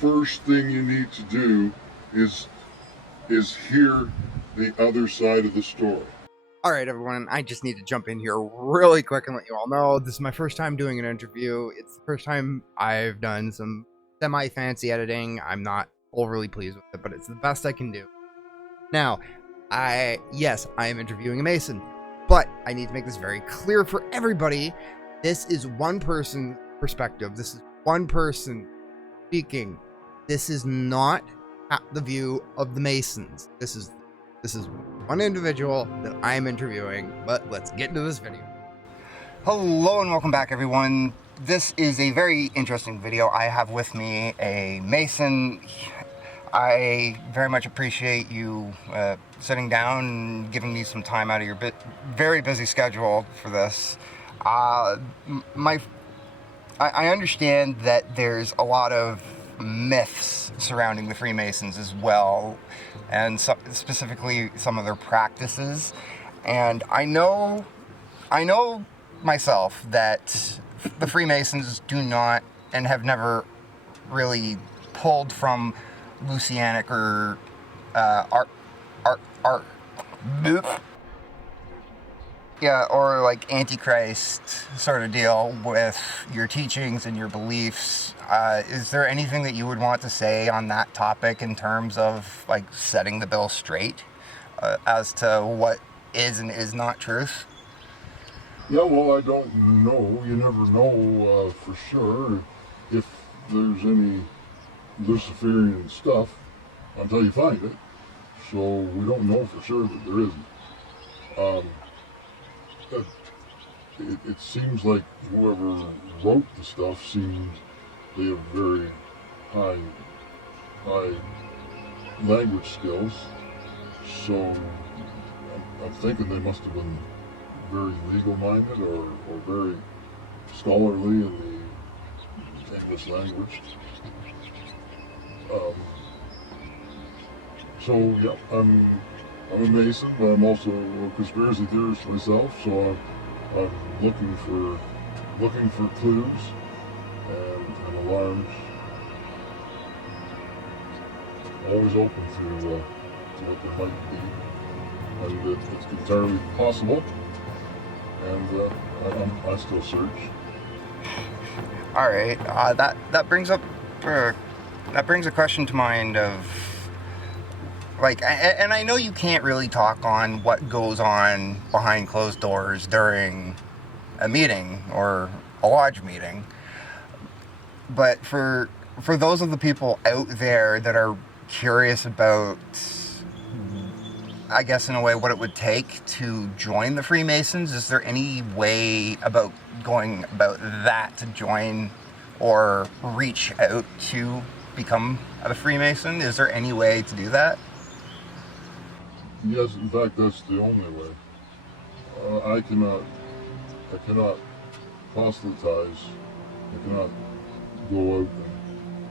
first thing you need to do is hear the other side of the story. Alright everyone, I just need to jump in here really quick and let you all know this is my first time doing an interview. It's the first time I've done some semi-fancy editing. I'm not overly pleased with it, but it's the best I can do. Now, yes, I am interviewing a Mason, but I need to make this very clear for everybody. This is one person's perspective. This is one person speaking. This is not the view of the Masons. This is one individual that I'm interviewing, but let's get into this video. Hello and welcome back, everyone. This is a very interesting video. I have with me a Mason. I very much appreciate you sitting down and giving me some time out of your very busy schedule for this. I understand that there's a lot of myths surrounding the Freemasons as well, and specifically some of their practices. And I know myself that the Freemasons do not and have never really pulled from Lucianic or or like Antichrist sort of deal with your teachings and your beliefs. Is there anything that you would want to say on that topic in terms of like setting the bill straight as to what is and is not truth? Yeah, well, I don't know. You never know for sure if there's any Luciferian stuff until you find it. So we don't know for sure that there isn't. It seems like whoever wrote the stuff seemed they have very high language skills. So I'm thinking they must have been very legal-minded or very scholarly in the English language. So yeah, I'm a Mason, but I'm also a conspiracy theorist myself. So I'm looking for clues and alarms. Always open to what there might be, and it's entirely possible. And I still search. All right, that brings a question to mind of, like, and I know you can't really talk on what goes on behind closed doors during a meeting or a lodge meeting, but for those of the people out there that are curious about, I guess in a way, what it would take to join the Freemasons, is there any way about going about that to join or reach out to become a Freemason? Is there any way to do that? Yes, in fact, that's the only way. I cannot proselytize. I cannot go out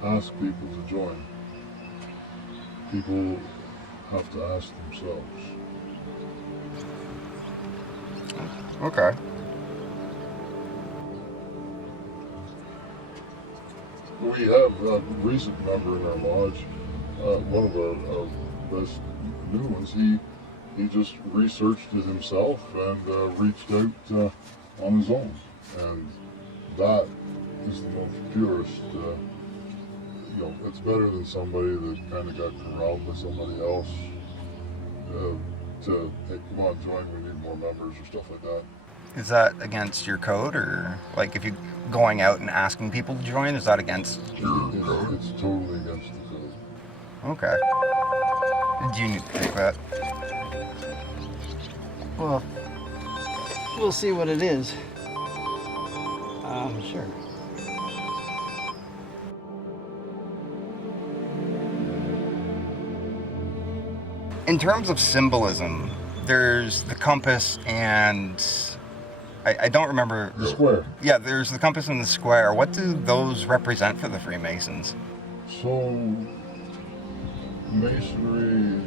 and ask people to join. People have to ask themselves. Okay. We have a recent member in our lodge, one of our best new ones. He just researched it himself and reached out on his own, and that is the most purest. It's better than somebody that kind of got corralled by somebody else to, hey, come on, join, we need more members or stuff like that. Is that against your code, or like if you're going out and asking people to join, is that against your code? It's totally against the code. Okay. Do you need to take that? Well, we'll see what it is. Sure. In terms of symbolism, there's the compass and I don't remember. The square. Yeah, there's the compass and the square. What do those represent for the Freemasons? So, Masonry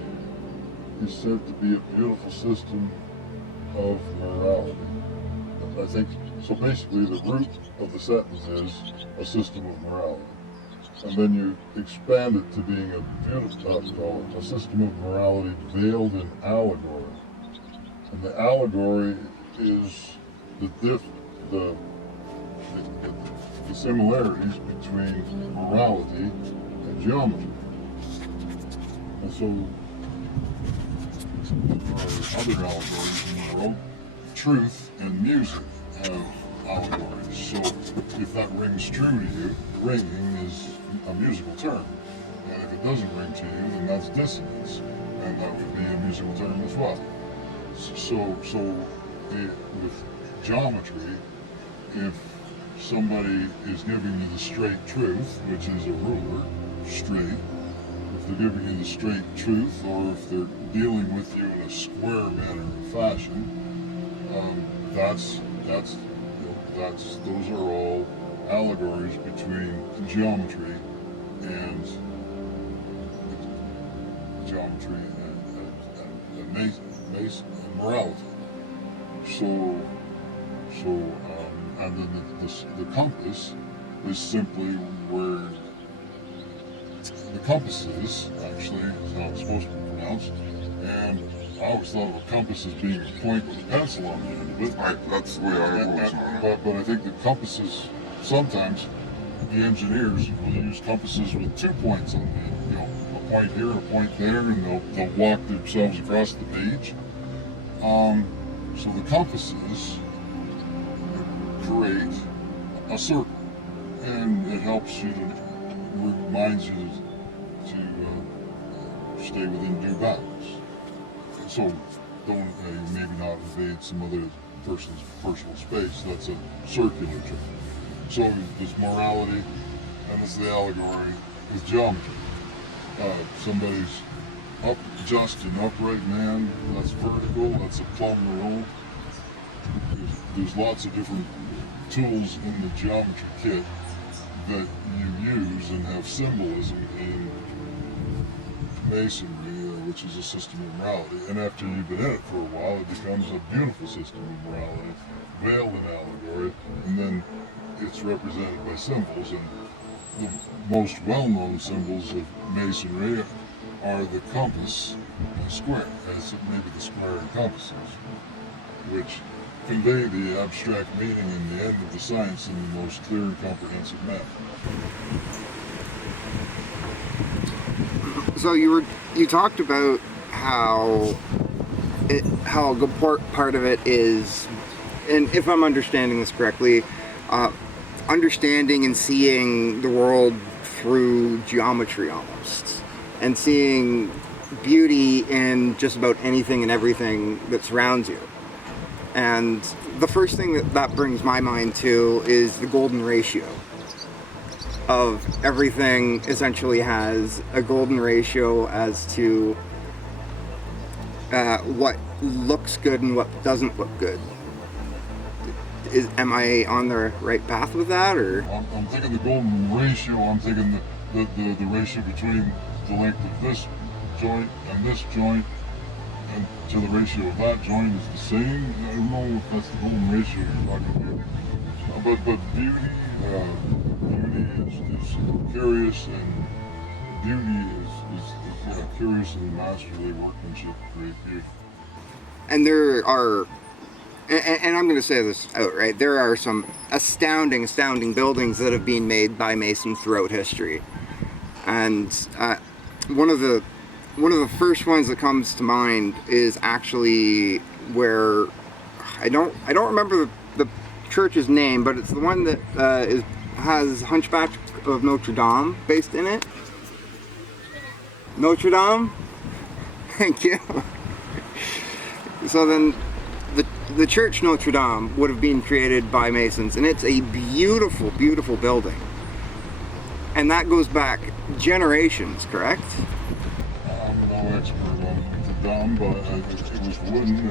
is said to be a beautiful system of morality. I think, so basically the root of the sentence is a system of morality. and then you expand it to being a beautiful, a system of morality veiled in allegory. And the allegory is the similarities between morality and geometry. And so there are other allegories in the world. Truth and music have allegories. So if that rings true to you, ringing is a musical term. And if it doesn't ring to you, then that's dissonance. And that would be a musical term as well. With geometry, if somebody is giving you the straight truth, which is a ruler, straight, if they're giving you the straight truth, or if they're dealing with you in a square manner of fashion, those are all allegories between geometry and morality. And then the compass is simply where the compass is, actually, is how it's supposed to be pronounced. And I always thought of a compass as being a point with a pencil on the end of it. That's the way I always know. But I think the compasses, sometimes the engineers will use compasses with 2 points on the end. You know, a point here and a point there, and they'll walk themselves across the page. So the compasses create a circle, and it helps you reminds you to stay within due bounds. So don't maybe not invade some other person's personal space. That's a circular term. So there's morality, and it's the allegory with geometry. Somebody's just and upright man, that's vertical, that's a plumb roll. There's lots of different tools in the geometry kit that you use and have symbolism in masonry, which is a system of morality. And after you've been in it for a while, it becomes a beautiful system of morality, veiled in allegory, and then it's represented by symbols. And the most well-known symbols of masonry are the compass and square, as maybe the square and compasses, which convey the abstract meaning and the end of the science in the most clear and comprehensive manner. So you talked about how a good part of it is, and if I'm understanding this correctly, understanding and seeing the world through geometry almost, and seeing beauty in just about anything and everything that surrounds you. And the first thing that brings my mind to is the golden ratio of everything. Essentially has a golden ratio as to what looks good and what doesn't look good. Am I on the right path with that, or? I'm thinking the golden ratio. I'm thinking the ratio between the length of this joint and this joint, and to the ratio of that joint is the same. I don't know if that's the golden ratio you're talking about. But beauty is curious, and beauty is curious and masterly workmanship, great beauty. And there are, and I'm going to say this outright, there are some astounding buildings that have been made by Masons throughout history. And one of the first ones that comes to mind is actually where I don't remember the church's name, but it's the one that has Hunchback of Notre Dame based in it. Notre Dame? Thank you. So then the church Notre Dame would have been created by Masons, and it's a beautiful building. And that goes back generations, correct? I'm no expert on Notre Dame, but it was wooden.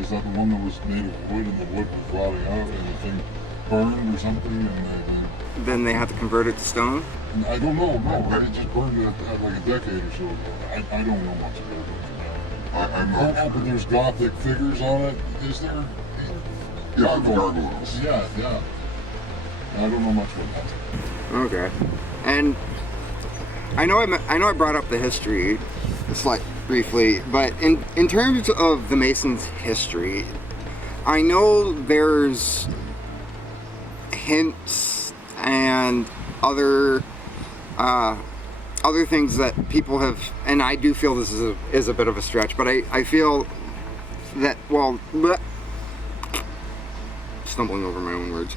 Is that the one that was made of wood, and the wood was rotting out and the thing burned or something? And then they had to convert it to stone? I don't know, no. They just burned it like a decade or so ago. I don't know much about it. Oh, but there's Gothic figures on it, is there? Yeah, the gargoyles. Yeah. I don't know much about that. Okay. And I know I brought up the history briefly, but in terms of the Masons' history, I know there's hints and other things that people have, and I do feel this is a bit of a stretch, but I feel that, well, stumbling over my own words.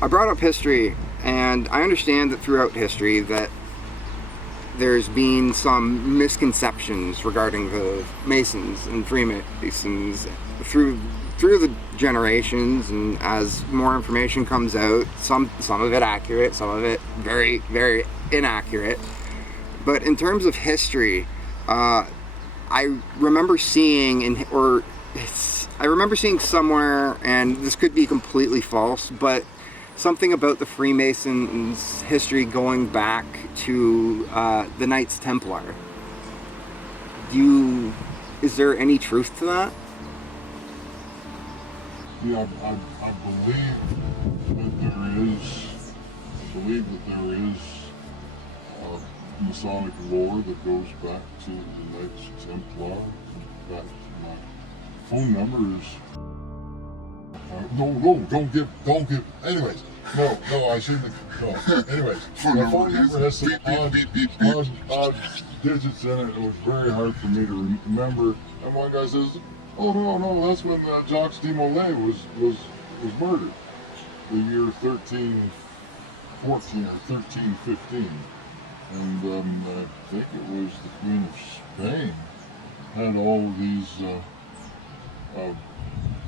I brought up history, and I understand that throughout history that there's been some misconceptions regarding the Masons and Freemasons through the generations, and as more information comes out, some of it accurate, some of it very, very inaccurate. But in terms of history, I remember seeing somewhere, and this could be completely false, but something about the Freemasons' history going back to the Knights Templar. Is there any truth to that? Yeah, I believe that there is masonic lore that goes back to the Knights Templar. In fact, my phone number is no, don't give. Anyways, no, I shouldn't. No, anyways, my phone number has some odd digits in it. It was very hard for me to remember. And one guy says, "Oh no, that's when Jacques de Molay was murdered, the year 1314 or 1315." And I think it was the Queen of Spain had all these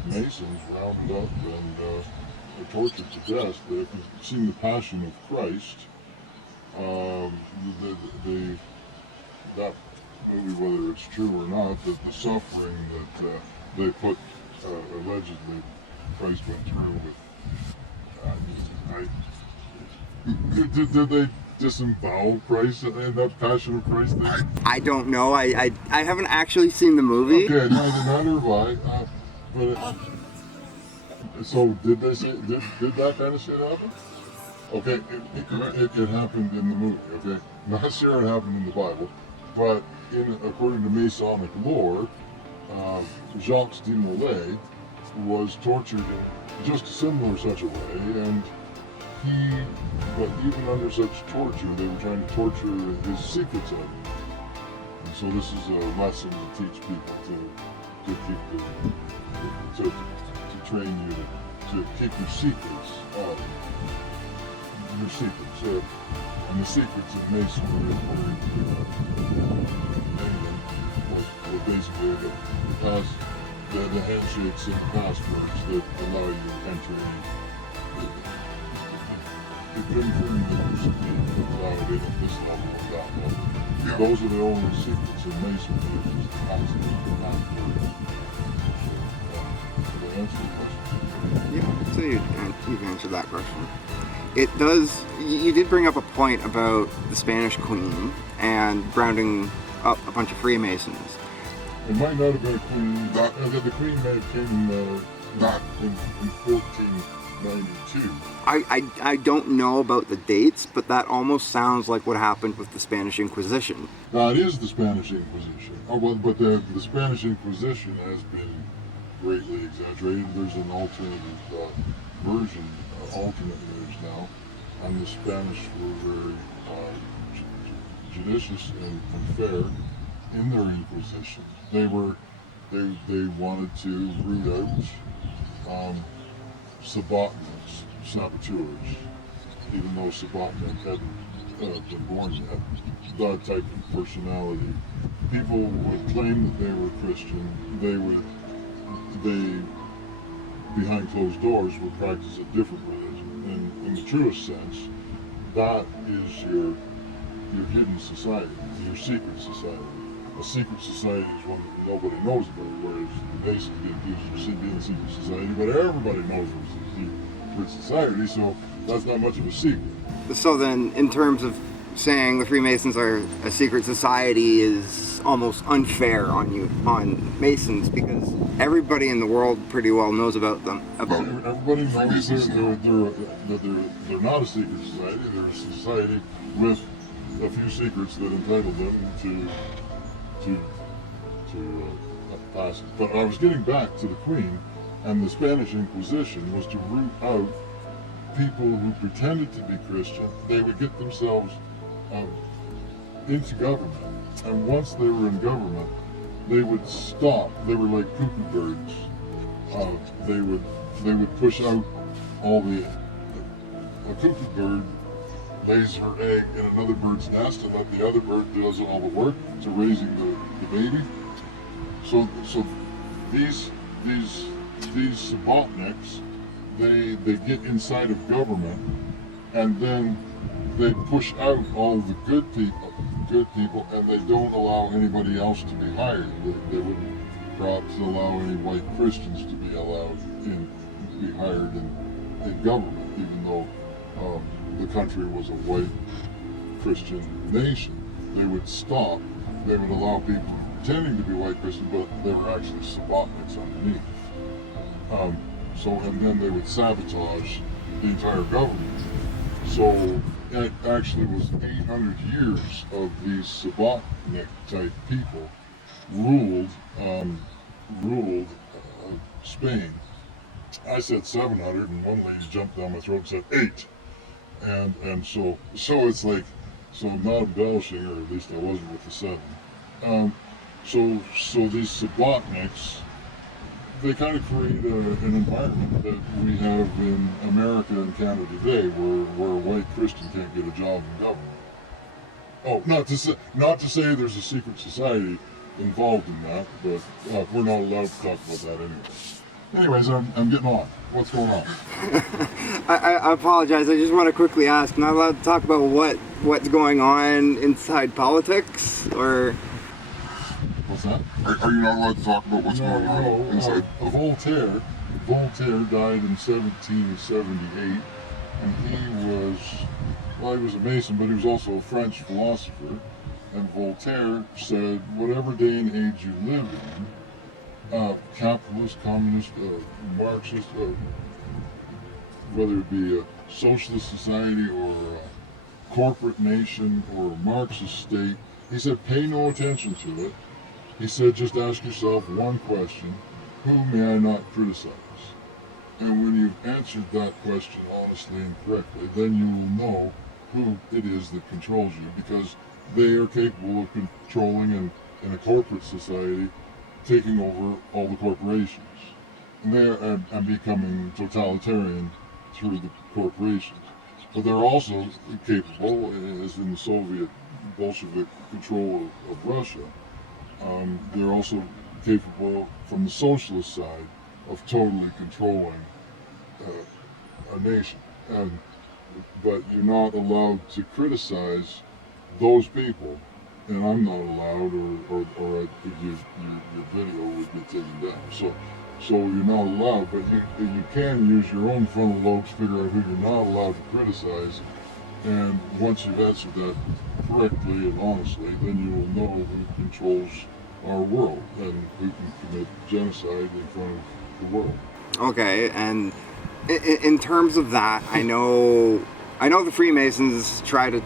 Masons rounded up and tortured to death. But if you've seen the Passion of Christ, that movie, whether it's true or not, that the suffering that they put allegedly Christ went through with. Did they disembowel Christ in that Passion of Christ thing? I don't know. I haven't actually seen the movie. Okay, neither have I. So did they say did that kind of shit happen? Okay, it happened in the movie. Okay, not sure it happened in the Bible, but according to Masonic lore, Jacques de Molay was tortured in just a similar such a way, and but even under such torture, they were trying to torture his secrets out of him. And so this is a lesson to teach people to train you to keep your secrets out. And the secrets of Masonry were basically the handshakes and passwords that allow you to enter the confirm that you're supposed allowed in at this level or that level. Yeah. Those are the only secrets of Masonry, which is the password and password. Did I answer the question? Yeah, so you've answered that question. It does. You did bring up a point about the Spanish Queen and rounding up a bunch of Freemasons. It might not have been a queen. The queen may have came in 1492. I don't know about the dates, but that almost sounds like what happened with the Spanish Inquisition. That is the Spanish Inquisition. But the Spanish Inquisition has been greatly exaggerated. There's an alternative version, alternate news now, and the Spanish were very judicious and fair in their Inquisition. They wanted to root out subordinates, saboteurs, even though subordinate hadn't been born yet. That type of personality. People would claim that they were Christian. They behind closed doors would practice a different religion. And in the truest sense, that is your hidden society, your secret society. A secret society is one that nobody knows about, whereas the Masons get accused of being a secret society, but everybody knows it's a secret society, so that's not much of a secret. So then, in terms of saying the Freemasons are a secret society is almost unfair on Masons, because everybody in the world pretty well knows about them. Everybody knows they're not a secret society. They're a society with a few secrets that entitle them to pass it. But I was getting back to the Queen, and the Spanish Inquisition was to root out people who pretended to be Christian. They would get themselves into government, and once they were in government, they would stop. They were like cuckoo birds. They would push out all a cuckoo bird lays her egg in another bird's nest, and let the other bird does all the work to raising the baby. So these Subotniks, they get inside of government, and then they push out all the good people, and they don't allow anybody else to be hired. They wouldn't perhaps allow any white Christians to be allowed to be hired in government, even though the country was a white Christian nation. They would stop. They would allow people pretending to be white Christians, but they were actually Subotniks underneath. And then they would sabotage the entire government. So it actually was 800 years of these Subotnik type people ruled Spain. I said 700, and one lady jumped down my throat and said 8. And so it's like, so I'm not embellishing, or at least I wasn't with the 7. So these Subotniks, they kind of create an environment that we have in America and Canada today, where a white Christian can't get a job in government. Oh, not to say there's a secret society involved in that, but we're not allowed to talk about that anyway. Anyways, I'm getting on. What's going on? I apologize. I just want to quickly ask. Not allowed to talk about what's going on inside politics, or? What's that? Are you not allowed to talk about what's going on inside? Voltaire died in 1778, and he was a Mason, but he was also a French philosopher. And Voltaire said, whatever day and age you live in, capitalist, communist, Marxist, whether it be a socialist society or a corporate nation or a Marxist state, he said, pay no attention to it. He said, just ask yourself one question: who may I not criticize? And when you've answered that question honestly and correctly, then you will know who it is that controls you, because they are capable of controlling, and in a corporate society, taking over all the corporations. And they are becoming totalitarian through the corporations. But they're also capable, as in the Soviet Bolshevik control of Russia, they're also capable from the socialist side of totally controlling a nation. But you're not allowed to criticize those people, and I'm not allowed, or your video would get taken down. So you're not allowed, but you can use your own frontal lobes to figure out who you're not allowed to criticize. And once you've answered that correctly and honestly, then you will know who controls our world and who can commit genocide in front of the world. Okay, and in terms of that, I know the Freemasons try to,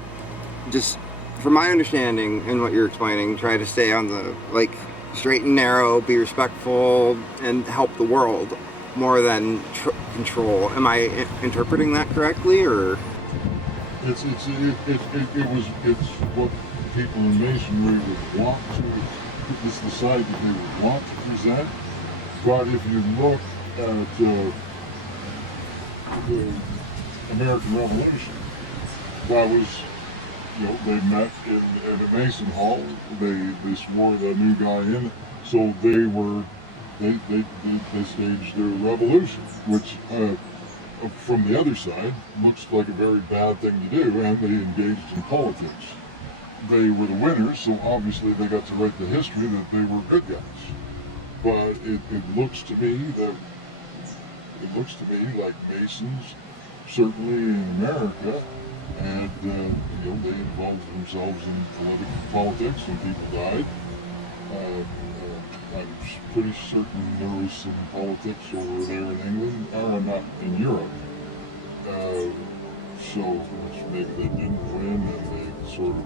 just from my understanding and what you're explaining, try to stay on the straight and narrow, be respectful, and help the world more than control. Am I interpreting that correctly, or? It's what people in Masonry would want to. It's the side that they would want to present. But if you look at the American Revolution, that was, they met in a Mason hall. They swore a new guy in, so they staged their revolution, which from the other side looks like a very bad thing to do, and they engaged in politics. They were the winners, so obviously they got to write the history that they were good guys. But it looks to me like Masons, certainly in America, and they involved themselves in politics, and people died. I'm pretty certain there was some politics over there in England, or not in Europe. So maybe they didn't win, and they sort of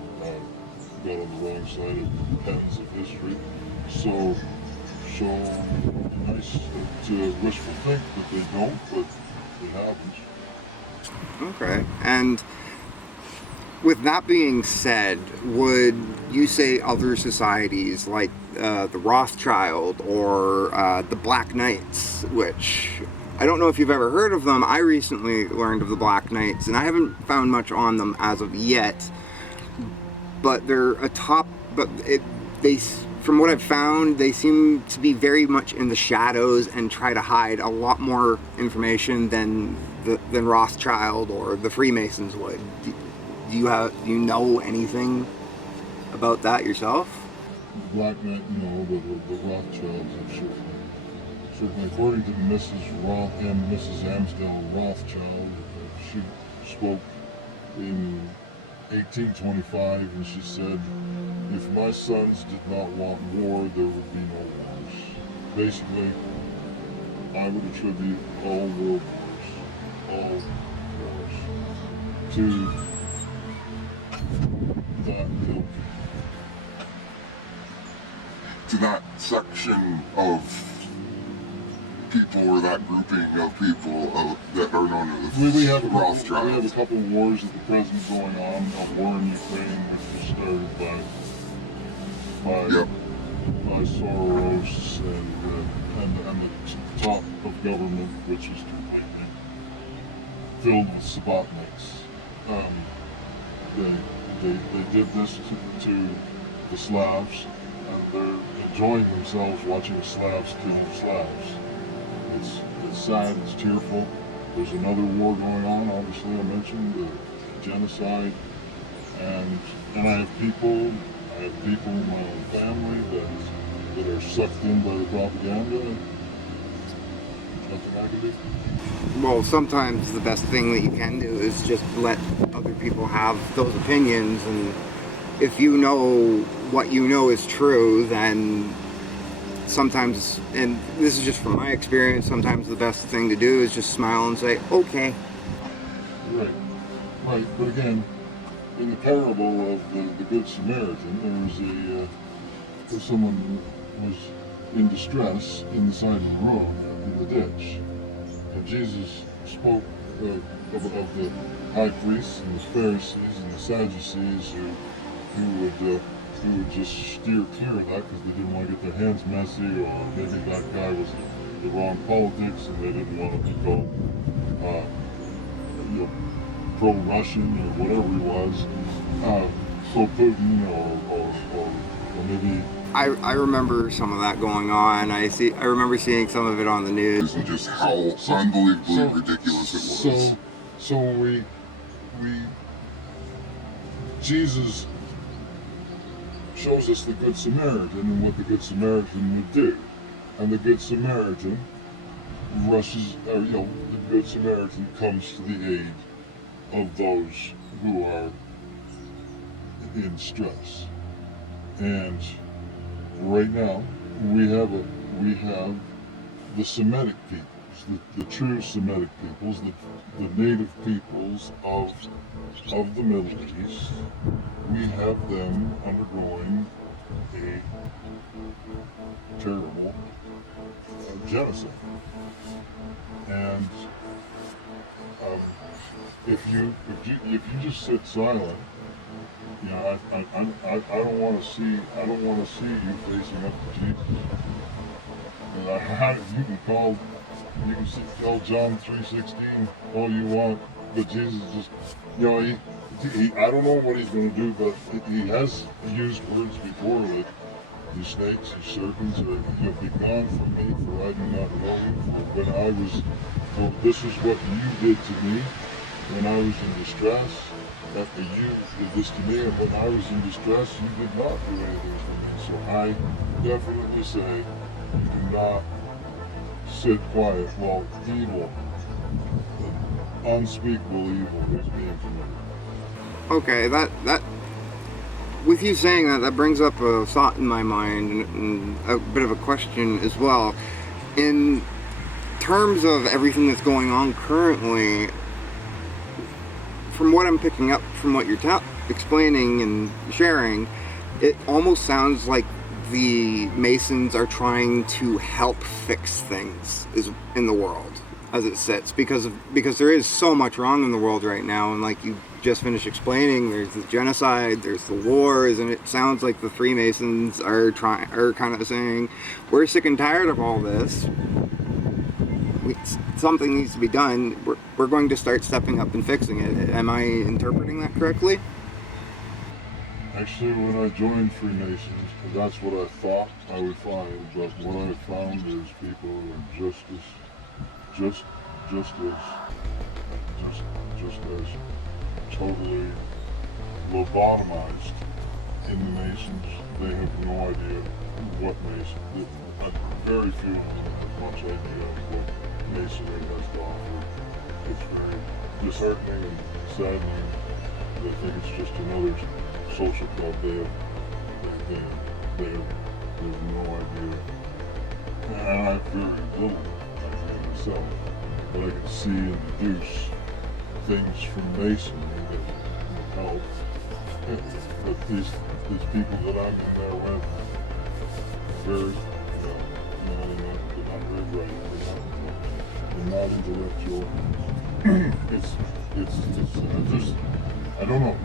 got on the wrong side of the pens of history. So nice to wishful think that they don't, but it happens. Okay. And with that being said, would you say other societies like the Rothschild or the Black Knights, which I don't know if you've ever heard of them. I recently learned of the Black Knights, and I haven't found much on them as of yet. But they're from what I've found, they seem to be very much in the shadows and try to hide a lot more information than Rothschild or the Freemasons would. Do you know anything about that yourself? Black Knight, no, but the Rothschilds, I'm sure. Certainly, according to Mrs. Roth and Mrs. Amsdale Rothschild, she spoke in 1825, and she said, "If my sons did not want war, there would be no wars." Basically, I would attribute all world wars to that ilk. To that section of people, or that grouping of people that are known as We have a Rothschilds. couple of wars at the present going on. A war in Ukraine, which was started by Soros and the top of government, which is completely filled with Sabatniks. They did this to the Slavs, and they're enjoying themselves watching Slavs kill Slavs. It's sad, it's tearful. There's another war going on, obviously I mentioned, the genocide, and I have people in my own family that are sucked in by the propaganda. There's nothing I can do. Well, sometimes the best thing that you can do is just let other people have those opinions, and if you know what you know is true, then sometimes, and this is just from my experience, sometimes the best thing to do is just smile and say, okay. Right. But again, in the parable of the Good Samaritan, there was someone who was in distress in the side of the road, in the ditch. And Jesus spoke of the high priests and the Pharisees and the Sadducees who would just steer clear of that because they didn't want to get their hands messy, or maybe that guy was the wrong politics and they didn't want to be called pro-Russian or whatever he was, pro-Putin or maybe. I remember some of that going on. I remember seeing some of it on the news. And just how unbelievably ridiculous it was. So Jesus shows us the Good Samaritan and what the Good Samaritan would do. And the Good Samaritan the Good Samaritan comes to the aid of those who are in stress. And right now, we have the Semitic peoples, the true Semitic peoples, the native peoples of the Middle East. We have them undergoing a terrible genocide. And if you just sit silent, I don't want to see you facing up to Jesus. You can tell John 3:16 all you want, but Jesus just, I don't know what he's going to do, but he has used words before that you snakes, you serpents, be gone from me, for I do not know you. This is what you did to me when I was in distress. After you did this to me, and when I was in distress, you did not do anything for me. So I definitely say, do not sit quiet while evil, unspeakable evil, is being committed. Okay, that with you saying that, that brings up a thought in my mind and a bit of a question as well. In terms of everything that's going on currently, from what I'm picking up from what you're explaining and sharing, it almost sounds like the Masons are trying to help fix things in the world as it sits, because there is so much wrong in the world right now, and like you just finished explaining, there's the genocide, there's the wars, and it sounds like the Freemasons are kind of saying, we're sick and tired of all this. Something needs to be done. We're going to start stepping up and fixing it. Am I interpreting that correctly? Actually, when I joined Freemasons, that's what I thought I would find, but what I found is people are just as totally lobotomized in the Masons. They have no idea what Masons. Very few of them have much idea of what Masonry has to offer. It's very disheartening and saddening. They think it's just another social club. They have no idea. And I have very little idea myself, but I can see and deduce things from Masonry that will help. But these people that I'm in there with, very, they're not very bright, they're not intellectual. It's just, I don't know,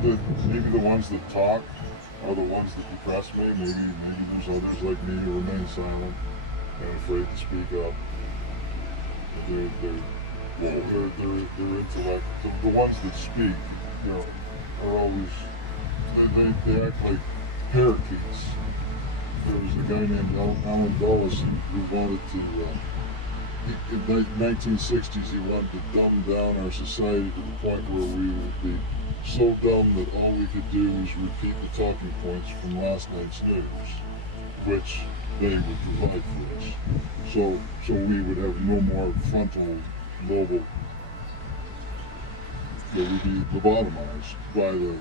maybe the ones that talk are the ones that depress me. Maybe there's others like me who remain silent and afraid to speak up. Their intellect, the ones that speak, are always, they act like parakeets. There was a guy named Alan Dulles who wanted to, in the 1960s, he wanted to dumb down our society to the point where we would be so dumb that all we could do was repeat the talking points from last night's news, which they would provide for us. So we would have no more frontal lobe. They would be lobotomized by the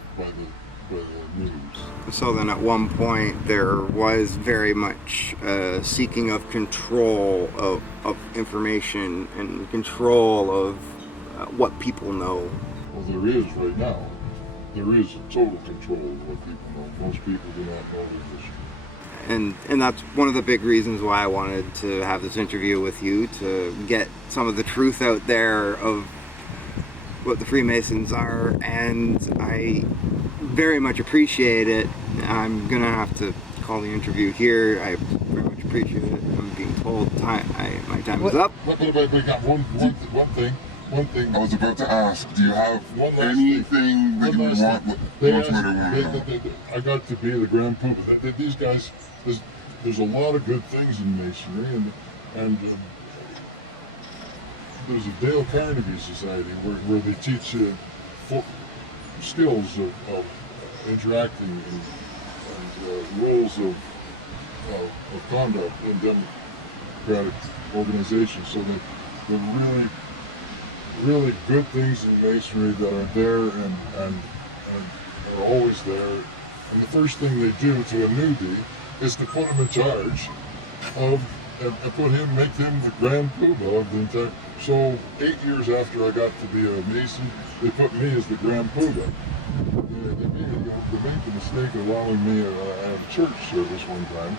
news. So then at one point there was very much seeking of control of information and control of what people know. Well, there is right now. There is total control of what people know. Most people do not know their history. And that's one of the big reasons why I wanted to have this interview with you, to get some of the truth out there of what the Freemasons are, and I very much appreciate it. I'm gonna have to call the interview here. I very much appreciate it. I'm being told my time is up. But we got one thing. I was about to ask, do you have anything that you want I got to be the Grand Poobah. These guys, there's a lot of good things in Masonry, and there's a Dale Carnegie Society where they teach skills of interacting and rules of conduct in democratic organizations. So that the really good things in Masonry that are there and are always there. And the first thing they do to a newbie is to put him in charge of, and make him the Grand Poobah of the entire. So 8 years after I got to be a Mason, they put me as the Grand Poobah. They made the mistake of allowing me at a church service one time.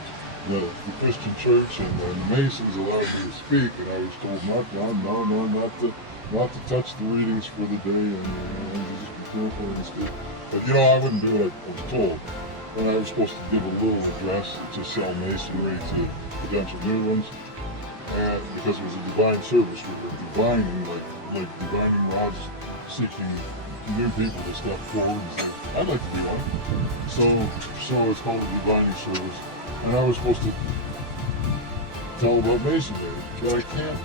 The Christian church and the Masons allowed me to speak, and I was told not to touch the readings for the day, and just be careful and speak. But I wouldn't do what I was told. And I was supposed to give a little address to sell Masonry to potential new ones, and because it was a divine service, we were divining, like divining rods, seeking new people to step forward and say, I'd like to be one. So it's called a divining service, and I was supposed to tell about Masonry, but I can't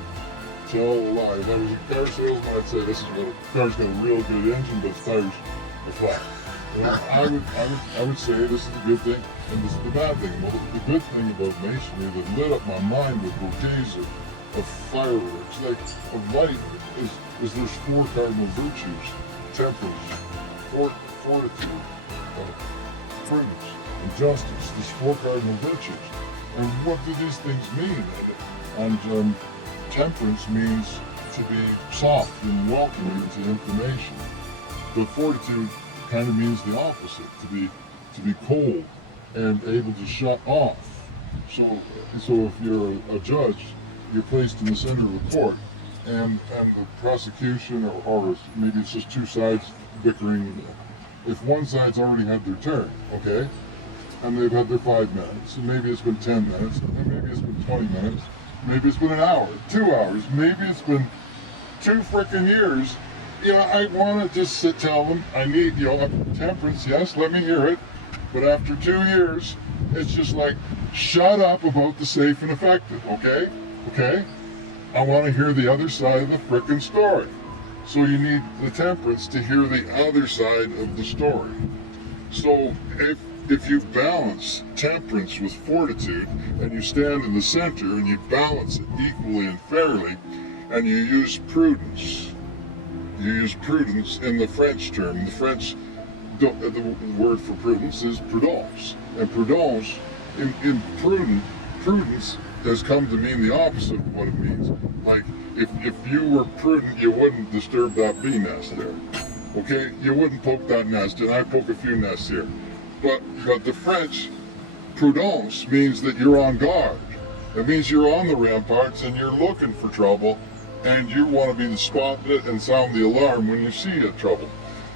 tell a lie. If I was a car salesman, I'd say this is what a car's got a real good engine, but its tires are flat. I would say this is the good thing, and this is the bad thing. Well, the good thing about Masonry that lit up my mind with bouquets of fireworks, like of light, is there's 4 cardinal virtues: temperance, fortitude, prudence, and justice. These 4 cardinal virtues. And what do these things mean? And temperance means to be soft and welcoming to information. But fortitude kind of means the opposite, to be cold and able to shut off. So if you're a judge, you're placed in the center of the court, and the prosecution, or maybe it's just 2 sides bickering. If one side's already had their turn, okay, and they've had their 5 minutes, and maybe it's been 10 minutes, and maybe it's been 20 minutes, maybe it's been an hour, 2 hours, maybe it's been 2 frickin' years. I want to just tell them, I need, temperance, yes, let me hear it. But after 2 years, it's just like, shut up about the safe and effective, okay? Okay? I want to hear the other side of the frickin' story. So you need the temperance to hear the other side of the story. So if you balance temperance with fortitude, and you stand in the center and you balance it equally and fairly, and you use prudence. You use prudence in the French term. The French, the word for prudence is prudence. And prudence, in prudence has come to mean the opposite of what it means. Like, if you were prudent, you wouldn't disturb that bee nest there. Okay? You wouldn't poke that nest, and I poke a few nests here. But the French, prudence means that you're on guard. It means you're on the ramparts and you're looking for trouble, and you want to be the spot it and sound the alarm when you see a trouble.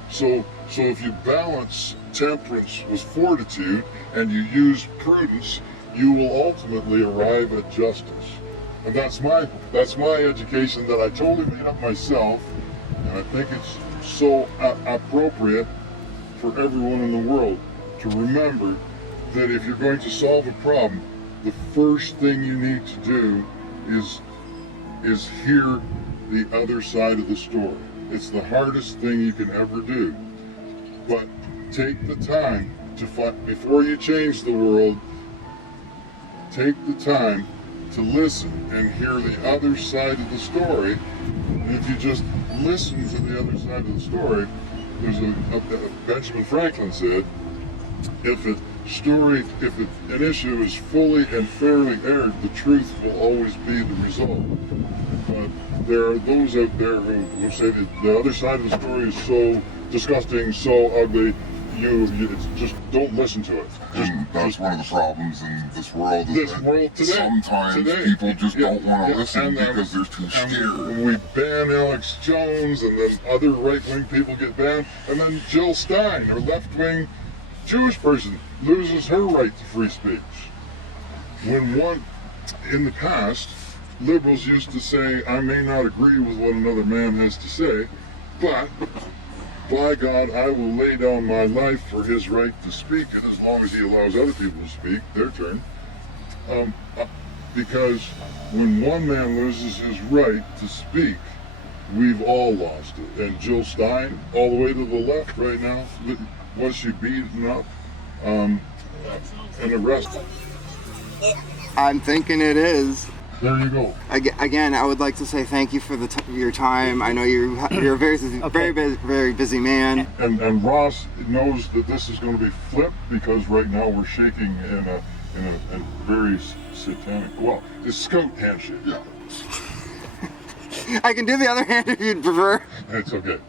So if you balance temperance with fortitude and you use prudence, you will ultimately arrive at justice. And that's my education that I totally made up myself, and I think it's so appropriate for everyone in the world to remember that if you're going to solve a problem, the first thing you need to do is hear the other side of the story. It's the hardest thing you can ever do. But take the time to find, before you change the world, take the time to listen and hear the other side of the story. And if you just listen to the other side of the story, there's Benjamin Franklin said, if an issue is fully and fairly aired, the truth will always be the result. But there are those out there who say that the other side of the story is so disgusting, so ugly, you just don't listen to it. And that's one of the problems in this world, is that today, sometimes people just don't want to listen because they're too scared. We ban Alex Jones, and then other right-wing people get banned, and then Jill Stein, or left-wing Jewish person, loses her right to free speech. In the past, liberals used to say, I may not agree with what another man has to say, but by God, I will lay down my life for his right to speak, and as long as he allows other people to speak, their turn. Because when one man loses his right to speak, we've all lost it. And Jill Stein, all the way to the left right now, was she beaten up and arrested? I'm thinking it is. There you go. Again, I would like to say thank you for your time. I know you're a very busy man. And Ross knows that this is going to be flipped, because right now we're shaking in a very satanic, well, it's scout handshake. Yeah. I can do the other hand if you'd prefer. It's okay.